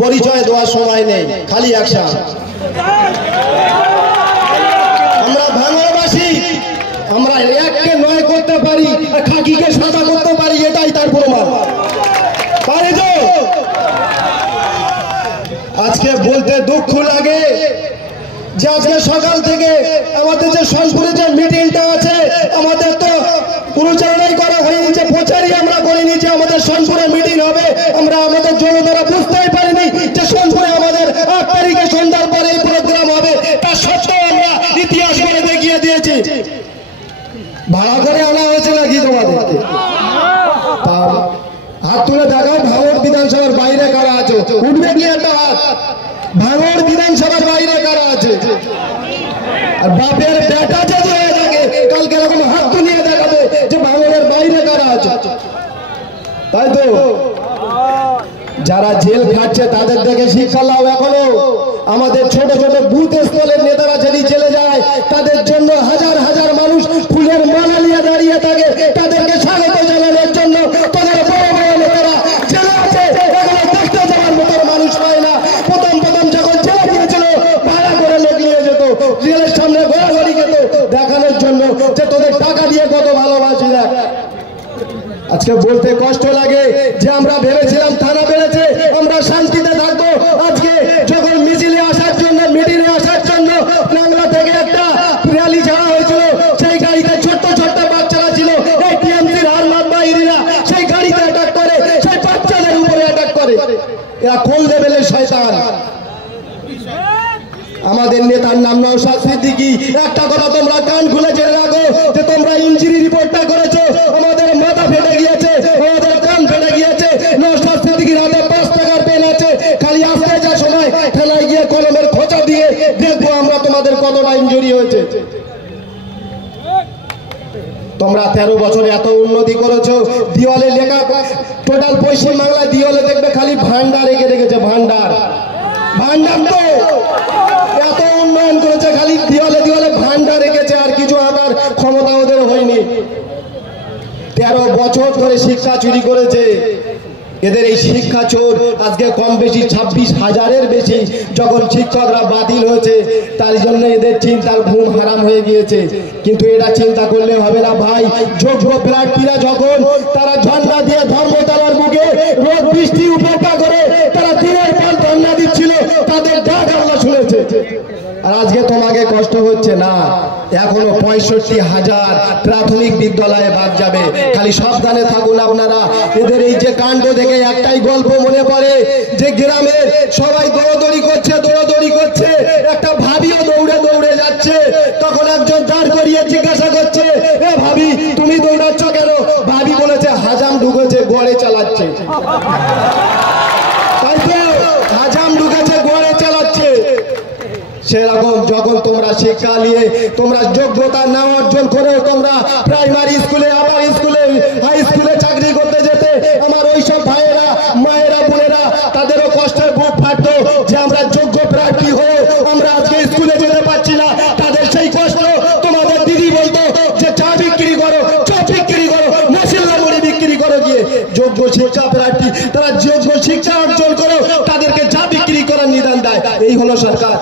পরিচয় দেওয়ার সময় নেই, খালি অ্যাকশন। আমরা ভাঙড়বাসী, আমরা এককে নয় করতে পারি, খাকিকে সাদা করতে পারি, এটাই তার প্রমাণ। পারি তো? আজকে বলতে দুঃখ লাগে যে আজকে সকাল থেকে আমাদের যে সোনপুরে যে মিটিংটা আছে, আমাদের তো পরিচালনাই করা হয়নি, যে প্রচারই আমরা করিনি যে আমাদের সোনপুরে মিটিং হবে। আমরা আমাদের জনতারা বুঝতেই পারিনি যে সোনপুরে আমাদের 8 তারিখে সন্ধ্যার পরে এই প্রোগ্রাম হবে। তার সত্ত্বেও আমরা ইতিহাস করে দেখিয়ে দিয়েছি। ভাড়া করে আনা হয়েছে নাকি তোমাদেরকে? হাত তুলে দেখাও, ভাঙড় বিধানসভার বাইরে কারা আছে? উঠবে কি একটা হাত? ভাঙড় বিধানসভার বাইরে কারা আছে? আর বাপের বেটা যদি হয়ে থাকে কালকে এরকম হাত তুলিয়ে দেখাবে যে ভাঙড়ের বাইরে কারা আছে। তাই তো? যারা জেল খাটছে তাদের দেখে শিক্ষা লাও। এখনো আমাদের ছোট ছোট বুথ স্থলের নেতারা যদি চলে যায়, তাদের জন্য হাজার হাজার মানুষ ফুলের মালা নিয়ে দাঁড়িয়ে থাকে তাদেরকে স্বাগত জানানোর জন্য। তাদের বড় বড় নেতারা জেলে আছে, এগুলো দেখতে যাওয়ার মতো মানুষ পায় না। প্রথম যখন জেলে গিয়েছিল ভাড়া করে লোক নিয়ে যেত, জেলের সামনে ঘোরাঘুরি খেত দেখানোর জন্য যে তোদের টাকা দিয়ে কত ভালোবাসি। দেখ, আজকে বলতে কষ্ট লাগে যে আমরা ভেবেছিলাম থানা বেড়েছে, আমরা শান্তিতে থাকবো। আজকে যখন মিছিলে আসার জন্য, মিটিংয়ে আসার জন্য বাংলা থেকে একটা র্যালি ছাড়া হয়েছিল, সেই গাড়িতে ছোট্ট ছোট্ট বাচ্চারা ছিল। এই টিএমসির আরমাদ বাহিনীরা সেই গাড়িতে অ্যাটাক করে, সেই বাচ্চাদের উপরে অ্যাটাক করে। এরা কোন লেভেলের শয়তান? আমাদের নেতার নাম নওশাদ সিদ্দিকী। একটা কথা তোমরা কান খুলে জেনে রাখো যে তোমরা ইঞ্জিরি রিপোর্টটা করেছো, আমাদের মাথা ফেটে গিয়েছে, আমাদের কান ফেটে গিয়েছে। নওশাদ সিদ্দিকীর হাতে 5 টাকার পেন আছে, খালি আসতে যা সময় থানায় গিয়ে কলমের খোঁচা দিয়ে দেখবো আমরা তোমাদের কতটা ইঞ্জুরি হয়েছে। তোমরা 13 বছরে এত উন্নতি করেছো, দেওয়ালে লেখা টোটাল পশ্চিম বাংলায় দেওয়ালে দেখবে খালি ভান্ডার রেখে রেখেছে। ভান্ডার তো এত উন্নয়ন করেছে, খালি দেওয়ালে দেওয়ালে ভান্ডার রেখেছে, আর কিছু আনার ক্ষমতা ওদের হয়নি। 13 বছর ধরে শিক্ষা চুরি করেছে। এদের এই শিক্ষা চোর আজকে কম বেশি 26,000-এর বেশি। যখন শিক্ষকরা বাতিল হয়েছে তার জন্য এদের চিন্তার ঘুম হারাম হয়ে গিয়েছে। কিন্তু এটা চিন্তা করলে হবে না ভাই। যোগ্য প্রার্থীরা যখন তারা ঝান্ডা দিয়ে ধর্মতলার মুখে রোদ বৃষ্টি উপেক্ষা করে তারা দিনের পর ধর্ণা দিচ্ছিল, তাদের ডাক আল্লাহ শুনেছে। আর আজকে তোমাকে কষ্ট হচ্ছে না? এখনো 65,000 প্রাথমিক বিদ্যালয়ে বাদ যাবে। খালি সাবধানে থাকুন আপনারা। এদের এই যে কাণ্ড দেখে একটাই গল্প মনে পড়ে যে গ্রামের সবাই দৌড়দৌড়ি করছে, একটা ভাবিও দৌড়ে দৌড়ে যাচ্ছে। তখন একজন দাঁড় করিয়ে জিজ্ঞাসা করছে, এ ভাবি তুমি দৌড়াচ্ছ কেন? ভাবি বলেছে হাজাম ঢুকেছে, গড়ে চালাচ্ছে। তাই তো, হাজাম ঢুকেছে, গড়ে চালাচ্ছে। সেরকম যখন তোমরা শিক্ষা নিয়ে তোমরা যোগ্যতা না অর্জন করেও তোমরা প্রাইমারি স্কুলে, আবার স্কুলে, হাই স্কুলে চাকরি করতে যেতে, আমার ওইসব ভাইয়েরা, মায়েরা, বোনেরা তাদেরও কষ্টের বুক ফাটতো যে আমরা যোগ্য প্রার্থী হয়ে আমরা আজকে স্কুলে যেতে পারছি না। তাদের সেই কষ্ট তোমাদের দিদি বলতো যে চা বিক্রি করো, চপ বিক্রি করো, মশলা মুড়ি বিক্রি করো। গিয়ে যোগ্য শিক্ষা প্রার্থী তারা যোগ্য শিক্ষা অর্জন করো, তাদেরকে চা বিক্রি করার নিদান দেয়। এই হলো সরকার।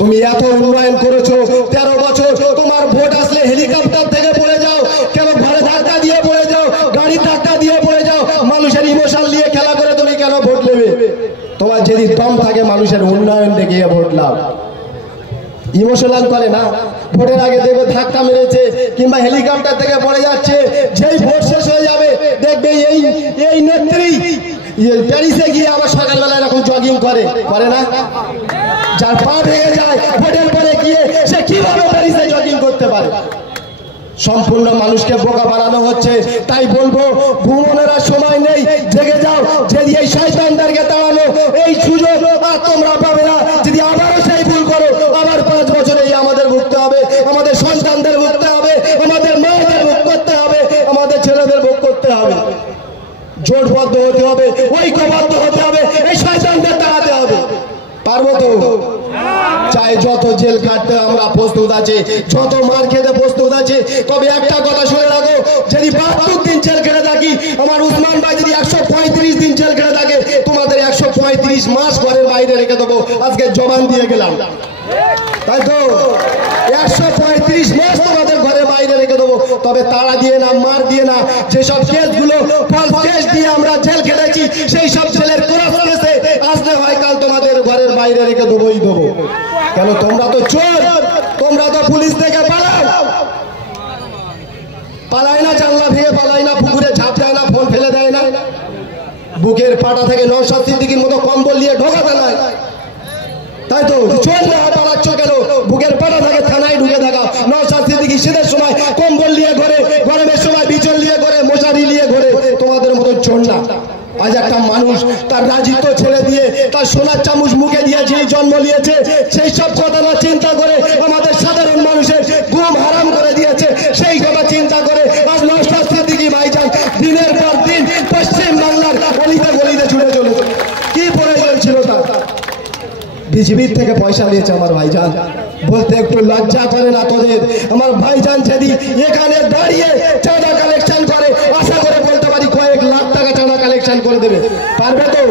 তুমি এত উন্নয়ন করেছো 13 বছর, তোমার ভোট আসলে হেলিকপ্টার থেকে পড়ে যাও, কেন ঘরে ধাক্কা দিয়ে পড়ে যাও, গাড়ি ধাক্কা দিয়ে পড়ে যাও, মানুষের ইমোশন নিয়ে খেলা করে তুমি কেন ভোট নেবে? তোমার যদি দম থাকে মানুষের উন্নয়ন দেখিয়ে ভোট নাও। ইমোশনাল করে না, ভোটের আগে দেখবে ধাক্কা মেরেছে কিংবা হেলিকপ্টার থেকে পড়ে যাচ্ছে, যেই ভোট শেষ হয়ে যাবে দেখবে এই নেত্রী প্যারিসে গিয়ে আবার সকালবেলা এরকম জগিং করে না? যার পা ভেঙে যায় ভোটের পরে গিয়ে সে কিভাবে প্যারিসে জগিং করতে পারে? সম্পূর্ণ মানুষকে বোকা বানানো হচ্ছে। তাই বলবো ঘুমানোর সময় নেই, জেগে যাও। যদি এই শয়তানদেরকে তাড়ানো এই সুযোগ আর তোমরা পাবে না। যদি আবারও সেই ভুল করো, আবার 5 বছরে আমাদের ভুগতে হবে, আমাদের সন্তানদের ভুগতে হবে, আমাদের মায়েদের ভোগ করতে হবে, আমাদের ছেলেদের ভোগ করতে হবে। জোটবদ্ধ হতে হবে, ঐক্যবদ্ধ হতে হবে, এই শয়তানদের তাড়াতে হবে। পারবো তো? চাই যত জেল কাটতে আমরা প্রস্তুত আছি, যত মার খেতে প্রস্তুত আছি। তবে একটা কথা শুনে রাখো, যদি 72 দিন জেল কেটে থাকি, আমার উসমান ভাই যদি 135 দিন জেল কেটে থাকে 35 মাস ঘরের বাইরে রেখে দেবো, আজকে জবান দিয়ে গেলাম, তাই তো 135 মাস তোমাদের ঘরের বাইরে রেখে দেবো। তবে তাড়া দিয়ে না, মার দিয়ে না, যেসব কেসগুলো ফলস কেস দিয়ে আমরা জেল খেটেছি সেই সব ছেলের ক্রস কেসে আসলে হয় কাল তোমাদের ঘরের বাইরে রেখে দেবোই দেবো। কেন? তোমরা তো চোর, তোমরা তো পুলিশ থেকে পালায় না, জানলা ভেঙে পালায় না, পুকুরে ঝাঁপ দেয় না, ফোন ফেলে দেয় না, বুকের পাটা থেকে নওশাদ সিদ্দিকীর মতো কম্বল নিয়ে ঢোকাতে নাই, তাই তো? চোর না পালাচ্ছ কেন? বুকের পাটা থেকে থানায় ঢুকে থাকা নওশাদ সিদ্দিকী শীতের সময় কম্বল নিয়ে ঘরে, গরমের সময় বিচল নিয়ে ঘরে, মশারি নিয়ে ঘরে, তোমাদের মতো চোর না। আজ একটা মানুষ তার রাজিত্ব ছেড়ে দিয়ে তার সোনার চামচ মুখে দিয়ে যে জন্ম নিয়েছে সেই সব কথা না চিন্তা করে আমাদের সাধারণ মানুষের ঘুম হারাম করে দিয়েছে, সেই কথা চিন্তা করে আজ নওশাদ সিদ্দিকী ভাইজান দিনের পর দিন পশ্চিম বাংলার গলিতে গলিতে ছুটে চলেছে। কি প্রয়োজন ছিল তার? বিজিবির থেকে পয়সা নিয়েছে আমার ভাইজান, বলতে একটু লজ্জা করে না তোদের? আমার ভাইজান যদি এখানে দাঁড়িয়ে চাঁদা কালেকশন করে, আশা করে বলতে পারি কয়েক লাখ টাকা চাঁদা কালেকশন করে দেবে, পারবে তো?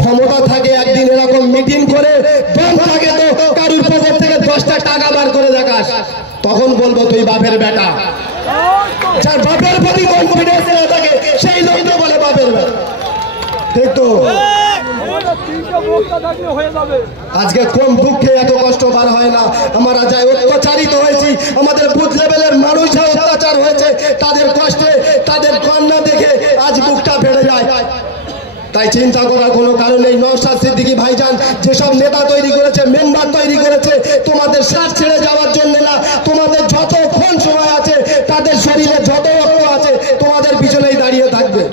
ক্ষমতা থাকে একদিন এরকম মিটিং করে, দম থাকে তো কারুর পকেট থেকে 10টা টাকা বার করে দেখাস, তখন বলবো তুই বাপের বেটা। যার বাপের প্রতি কনফিডেন্স না থাকে সেই লোক তো বলে বাপের বেটা, ঠিক তো? আজকে কোন দুঃখে এত কষ্ট বার হয় না? আমরা যাই অত্যাচারিত হয়েছি, আমাদের বুথ লেভেলের মানুষ অত্যাচার হয়েছে, তাদের কষ্টে তাদের কান্না দেখে আজ বুকটা বেড়ে যায়। তাই চিন্তা করার কোনো কারণ নেই। নওশাদ সিদ্দিকী ভাইজান যেসব নেতা তৈরি করেছে, মেম্বার তৈরি করেছে, তোমাদের সাথ ছেড়ে যাওয়ার জন্য না, তোমাদের যতক্ষণ সময় আছে, তাদের শরীরে যত রক্ত আছে, তোমাদের পিছনেই দাঁড়িয়ে থাকবে।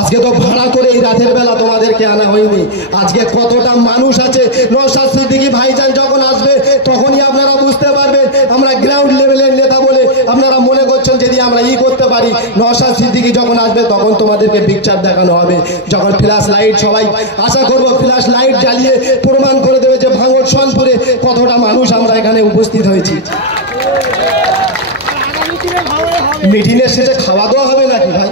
আজকে তো ভাড়া করে এই রাতের বেলা তোমাদেরকে আনা হয়নি। আজকে কতটা মানুষ আছে, নওশাদ সিদ্দিকী ভাইজান যখন আসবে তখনই আপনারা বুঝতে পারবেন। আমরা গ্রাউন্ড লেভেলের নেতা বলে আপনারা মনে করছেন যদি আমরা করতে পারি, নওশাদ সিদ্দিকী যখন আসবে তখন তোমাদেরকে পিকচার দেখানো হবে। যখন ফ্ল্যাশ লাইট, সবাই আশা করবো ফ্ল্যাশ লাইট জ্বালিয়ে প্রমাণ করে দেবে যে ভাঙড় সোনপুরে কতটা মানুষ আমরা এখানে উপস্থিত হয়েছি। মিটিংয়ের শেষে খাওয়া দাওয়া হবে নাকি ভাই?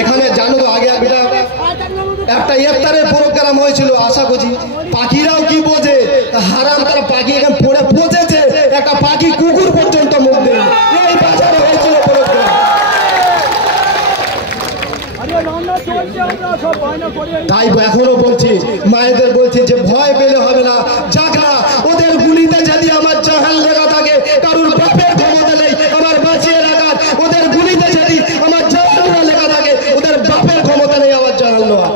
এখানে জানো তো আগে একটা ইফতারের প্রোগ্রাম হয়েছিল, আশা করছি পাখিরাও কি বোঝে, হারাম তার পাখি এখানে পড়ে পচেছে, একটা পাখি কুকুর পর্যন্ত মুখ দেয়, এই বাজারে হয়েছিল প্রোগ্রাম। তাই এখনো বলছি, মায়েদের বলছি যে ভয় পেলে হবে না, যাক না, ওদের গুলিতে যদি আমার জাহান লেখা থাকে, কারুর বাপের ক্ষমতা নেই আমার বাঁচিয়ে রাখার, ওদের গুলিতে যদি আমার জাহান লেখা থাকে, ওদের বাপের ক্ষমতা নেই আমার জাহান নেওয়া।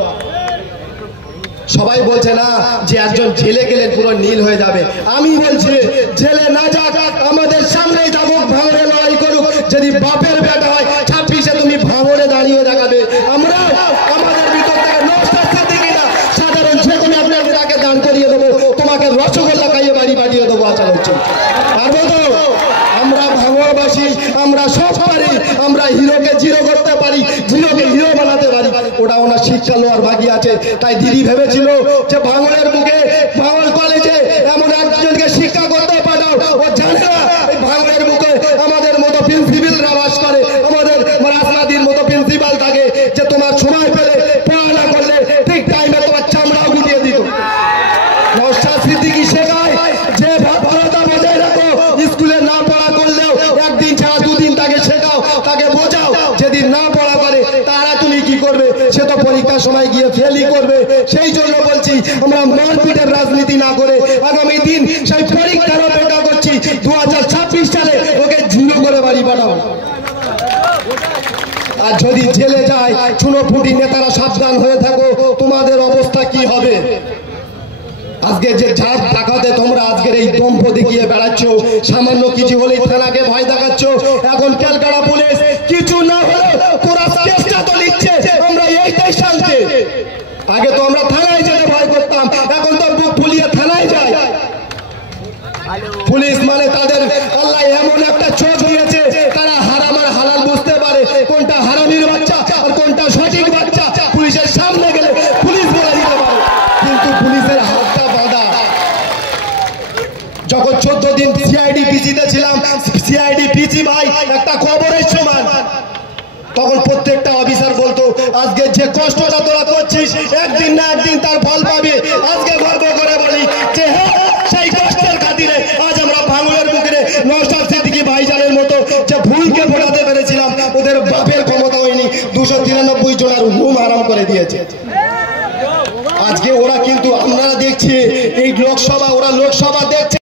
সবাই বলছে না যে একজন জেলে গেলে পুরো নীল হয়ে যাবে, আমি বলছি জেলে না যাক, আমাদের সামনেই যাবো, ভাঙড়ে লড়াই করুক, যদি বাপের বেটা হয় 26-এ তুমি ভাঙড়ে দাঁড়িয়ে দেখাবে। আমরা আমাদের ভিতর থেকে নওশাদ সিদ্দিকী না, সাধারণ যে কোনো আপনাদের আগে দান করিয়ে দেবো, তোমাকে রসগোল্লা খাইয়ে বাড়ি পাঠিয়ে দেবো, আচার হচ্ছে, পারবো তো? আমরা ভাঙড়বাসী, আমরা সব পারি, আমরা হিরোকে জিরো করতে পারি, জিরোকে হিরো বানাতে পারি, ওটা ওনার শিক্ষা নেওয়ার বাকি আছে। তাই দিদি ভেবেছিল যে ভাঙড়ের বুকে, ভাঙড় কলেজে এমন একজনকে শিক্ষা করতে পাঠাও, ও জানে না এই ভাঙড়ের বুকে আমাদের মতো প্রিন্সিপালরা বাস করে, আমাদের রাজনাদির মতো প্রিন্সিপাল থাকে, যে তোমার সময় পেলে পড়াশোনা করলে ঠিক টাইমে তোমার চামড়াও গুটিয়ে দিত। নওশাদ সিদ্দিকী শেখায় যে ভারতা বজায় রাখো, স্কুলে না পড়া করলেও একদিন ছাড়া দুদিন তাকে শেখাও, তাকে বোঝাও, যেদিন না পড়া করে তারা তুমি কি করবে, সে তো পরীক্ষার সময় গিয়ে ফেলই করবে। সেই জন্য বলছি আমরা মারপিটের রাজনীতি না করে আগামী দিন সেই পরীক্ষার অপেক্ষা করছি, 2026 সালে ওকে জিরো করে বাড়ি পাঠাবো। আর যদি জেলে যায় চুনোপুটি নেতারা সাবধান হয়ে থাকো, তোমাদের অবস্থা কি হবে। আজকে যে ঝাঁপ দেখাতে তোমরা আজকের এই দম্ভ দেখিয়ে বেড়াচ্ছ, সামান্য কিছু হলেই থানাকে ভয় দেখাচ্ছ। এখন ক্যালকাটা পুলিশ কিছু না হলে তোরা চেষ্টা তো নিচ্ছে, আমরা এইটাই শান্তি। আগে তো আমরা থানায় যেতে ভয় করতাম, এখন তো বুক ফুলিয়ে থানায় যায়। পুলিশ মানে তাদের আল্লাহ এমন একটা চোখ দিয়েছে, তারা হারাম আর হালাল বুঝতে পারে, কোনটা হারামির বাচ্চা আর কোনটা সঠিক বাচ্চা পুলিশের সামনে গেলে পুলিশ বলে দিতে পারে। কিন্তু পুলিশের হাতটা বাঁধা। যখন 14 দিন সিআইডি পিজিতে ছিলাম, সিআইডি পিজি ভাই একটা খবরের সমান, তখন প্রত্যেকটা অফিসার বলতো আজকে যে কষ্টটা তোরা করছিস একদিন না একদিন তার ফল পাবে। আজকে গর্ব করে বলি যে হ্যাঁ, সেই কষ্টের খাতিরে আজ আমরা ভাঙড়ের বুকে নওশাদ সিদ্দিকী ভাইজানের মতো যে ভুলকে ফোটাতে পেরেছিলাম, ওদের বাপের ক্ষমতা হয়নি, 293 জনের ঘুম হারাম করে দিয়েছে। আজকে ওরা কিন্তু আমরা দেখছি এই লোকসভা, ওরা লোকসভা দেখছে।